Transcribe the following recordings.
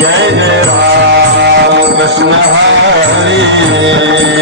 Jai Jai Ram Krishna Hari.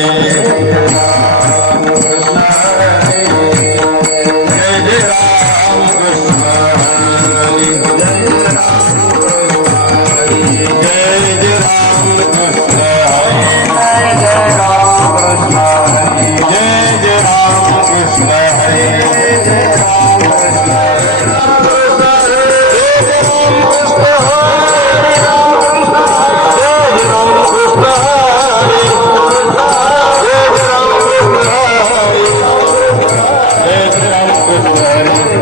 Jai